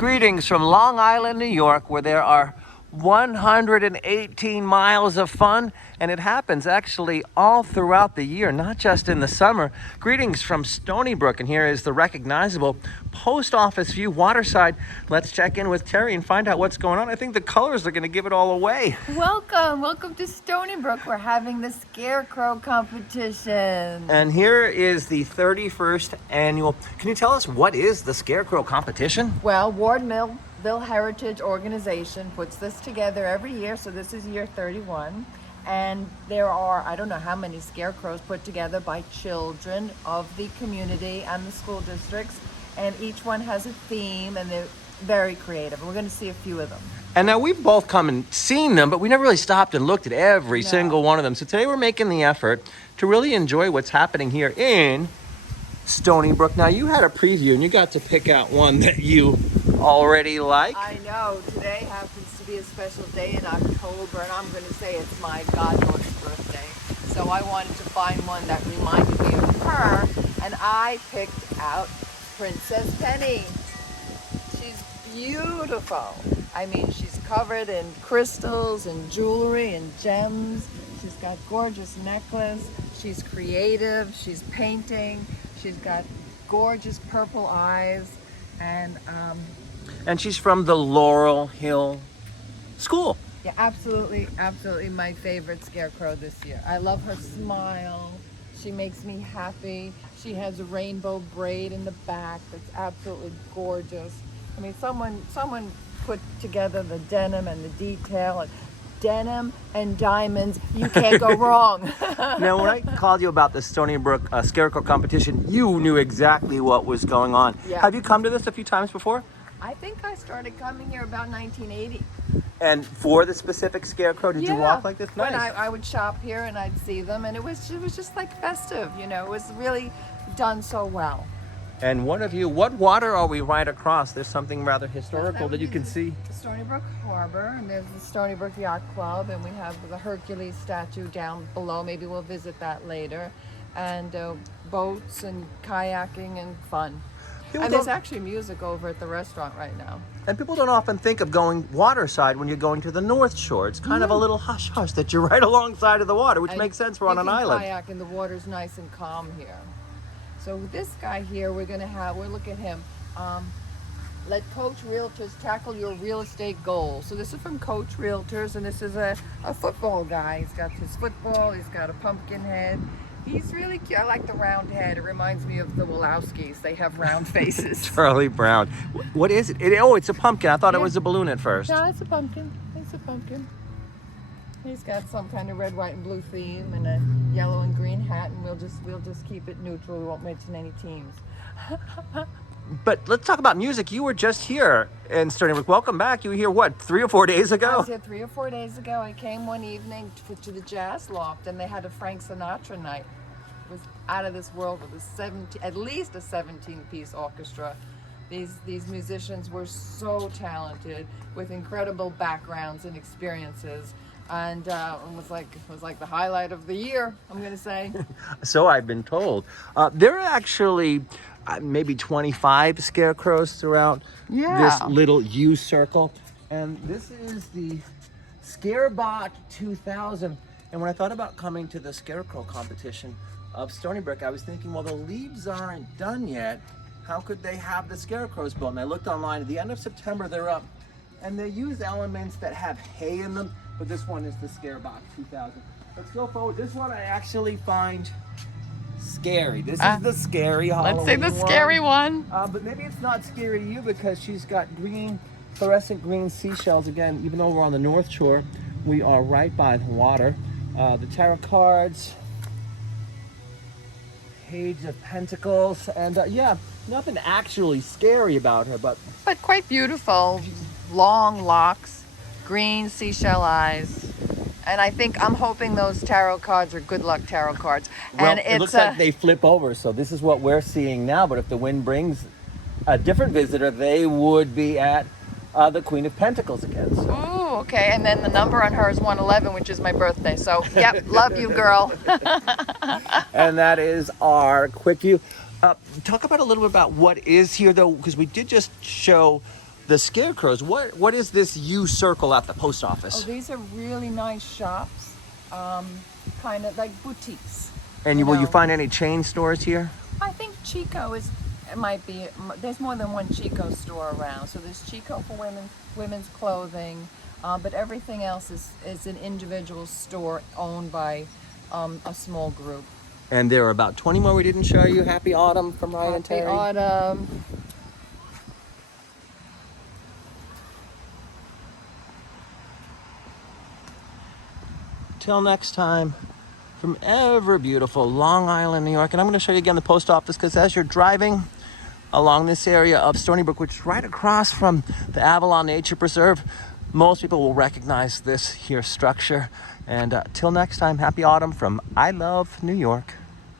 Greetings from Long Island, New York, where there are 118 miles of fun, and it happens actually all throughout the year, not just in the summer. Greetings from Stony Brook, and here is the recognizable post office view, Waterside. Let's check in with Terry and find out what's going on. I think the colors are going to give it all away. Welcome to Stony Brook. We're having the Scarecrow Competition. And here is the 31st annual. Can you tell us what is the Scarecrow Competition? Well, Ward Melville Heritage Organization puts this together every year, so this is year 31. And there are, I don't know how many scarecrows put together by children of the community and the school districts. And each one has a theme, and they're very creative. We're going to see a few of them. And now we've both come and seen them, but we never really stopped and looked at every single one of them. So today we're making the effort to really enjoy what's happening here in Stony Brook. Now you had a preview and you got to pick out one that you already like. I know. Today happens to be a special day in October, and I'm going to say it's my goddaughter's birthday. So I wanted to find one that reminded me of her, and I picked out Princess Penny. She's beautiful. I mean, she's covered in crystals and jewelry and gems. She's got gorgeous necklace. She's creative. She's painting. She's got gorgeous purple eyes, and she's from the Laurel Hill School. yeah, absolutely my favorite scarecrow this year. I love her smile. She makes me happy. She has a rainbow braid in the back that's absolutely gorgeous. I mean, someone put together the denim and the detail. And denim and diamonds, you can't go wrong. Now, when I called you about the Stony Brook Scarecrow Competition, you knew exactly what was going on. Yeah. Have you come to this a few times before? I think I started coming here about 1980. And for the specific scarecrow, did you walk like this? Nice. When I would shop here and I'd see them, and it was just like festive, you know. It was really done so well. And what water are we right across? There's something rather historical that you can see. The Stony Brook Harbor, and there's the Stony Brook Yacht Club, and we have the Hercules statue down below. Maybe we'll visit that later. And boats and kayaking and fun. And there's actually music over at the restaurant right now. And people don't often think of going waterside when you're going to the North Shore. It's kind of a little hush-hush that you're right alongside of the water, which makes sense. We're on an island. Kayak and the water's nice and calm here. So this guy here, we'll look at him. Let Coach Realtors tackle your real estate goals. So this is from Coach Realtors, and this is a football guy. He's got his football, he's got a pumpkin head. He's really cute. I like the round head. It reminds me of the Wolowskis. They have round faces. Charlie Brown. What is it? It's a pumpkin. I thought it was a balloon at first. No, it's a pumpkin. It's a pumpkin. He's got some kind of red, white, and blue theme, and a yellow and green hat, and we'll just keep it neutral. We won't mention any teams. But let's talk about music. You were just here in Stony Brook. Welcome back. You were here, 3 or 4 days ago? I was here 3 or 4 days ago. I came one evening to the Jazz Loft, and they had a Frank Sinatra night. It was out of this world with at least a 17-piece orchestra. These musicians were so talented with incredible backgrounds and experiences. And it was like the highlight of the year, I'm going to say. So I've been told. There are actually maybe 25 scarecrows throughout this little U circle. And this is the Scarebot 2000. And when I thought about coming to the Scarecrow Competition of Stony Brook, I was thinking, well, the leaves aren't done yet. How could they have the scarecrows built? And I looked online. At the end of September, they're up. And they use elements that have hay in them. But this one is the Scarebot 2000. Let's go forward. This one I actually find scary. This is the scary Halloween Let's say the scary one. But maybe it's not scary to you because she's got fluorescent green seashells. Again, even though we're on the North Shore, we are right by the water. The tarot cards, Page of Pentacles, and nothing actually scary about her, but quite beautiful. Long locks, green seashell eyes. And I'm hoping those tarot cards are good luck tarot cards. Well, and it looks like they flip over, so this is what we're seeing now. But if the wind brings a different visitor, they would be at the Queen of Pentacles again. So. Ooh, okay. And then the number on her is 111, which is my birthday. So, yep, love you, girl. And that is our quick view. Talk about a little bit about what is here, though, because we did just show the Scarecrows, what is this U circle at the post Oh, office? these are really nice shops, kind of like boutiques. And will you know. find any chain stores here? I think Chico might be, there's more than one Chico store around. So there's Chico for women's clothing, but everything else is an individual store owned by a small group. And there are about 20 more we didn't show you. Happy autumn from Ryan and Terry. Happy autumn. Till next time, from ever beautiful Long Island, New York. And I'm going to show you again the post office, because as you're driving along this area of Stony Brook, which is right across from the Avalon Nature Preserve, most people will recognize this here structure. And till next time, happy autumn from I Love New York.